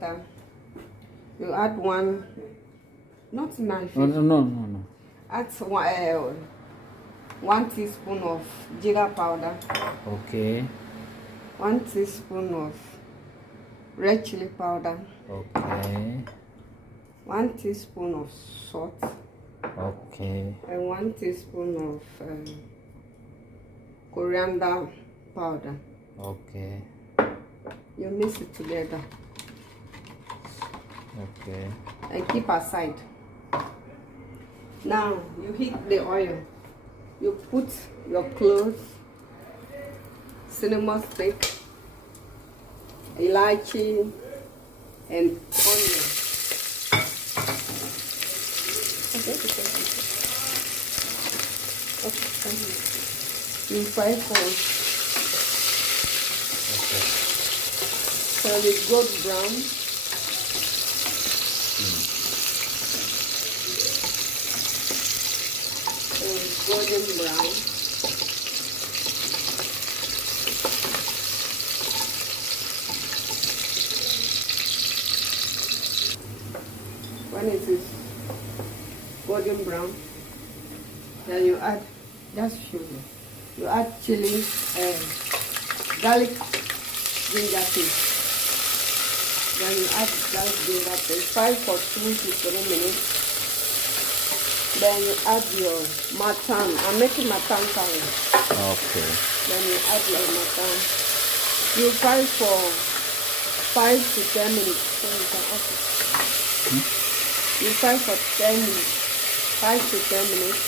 water. You add one, not knife. No. Add 1 teaspoon of ginger powder. Okay. 1 teaspoon of red chili powder. Okay. 1 teaspoon of salt. Okay. And 1 teaspoon of coriander powder. Okay. You mix it together. Okay. And keep aside. Now you heat the oil. You put your cloves, cinnamon stick, elaichi, and onion. You fry for till it's gold brown. Golden brown. When it is golden brown, then you add just sugar. You add chili and garlic ginger paste. Then you add garlic ginger paste. Fry for 2 to 3 minutes. Then you add your mutton. I'm making mutton curry. Okay. Then you add your mutton. You fry for 5 to 10 minutes. So you can add it. You fry for 10 minutes. 5 to 10 minutes.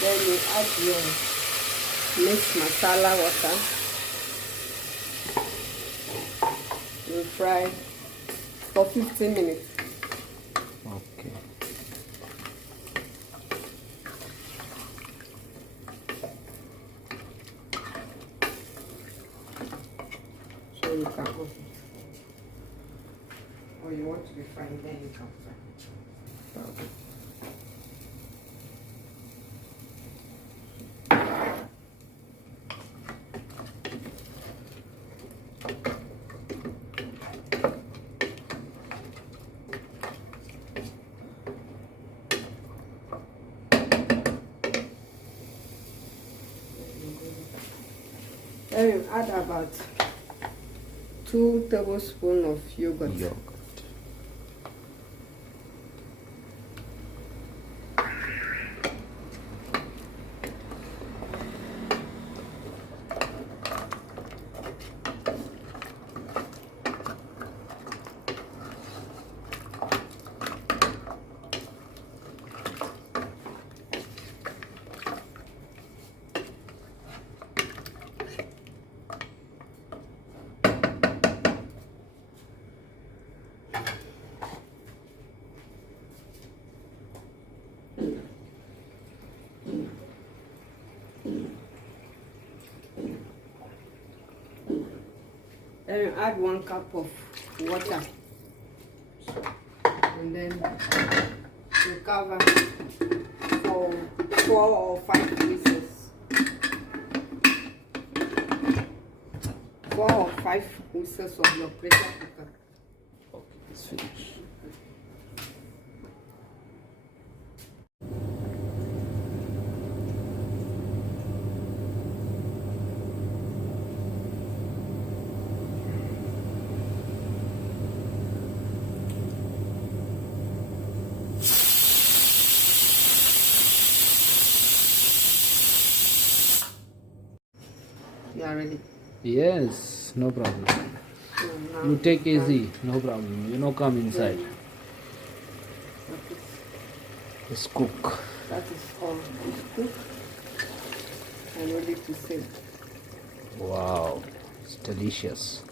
Then you add your mixed masala water. You fry for 15 minutes. Okay. So you can open it. Or you want to be frying, then you can fry. Okay. Then you add about 2 tablespoons of yogurt. Then you add 1 cup of water. And then you cover for 4 or 5 pieces. 4 or 5 pieces of your pressure cooker. Okay, it's finished. You are ready? Yes, no problem. You take easy, no problem. You know, come inside. Let's cook. That is all. It's cooked and ready to serve. Wow, it's delicious.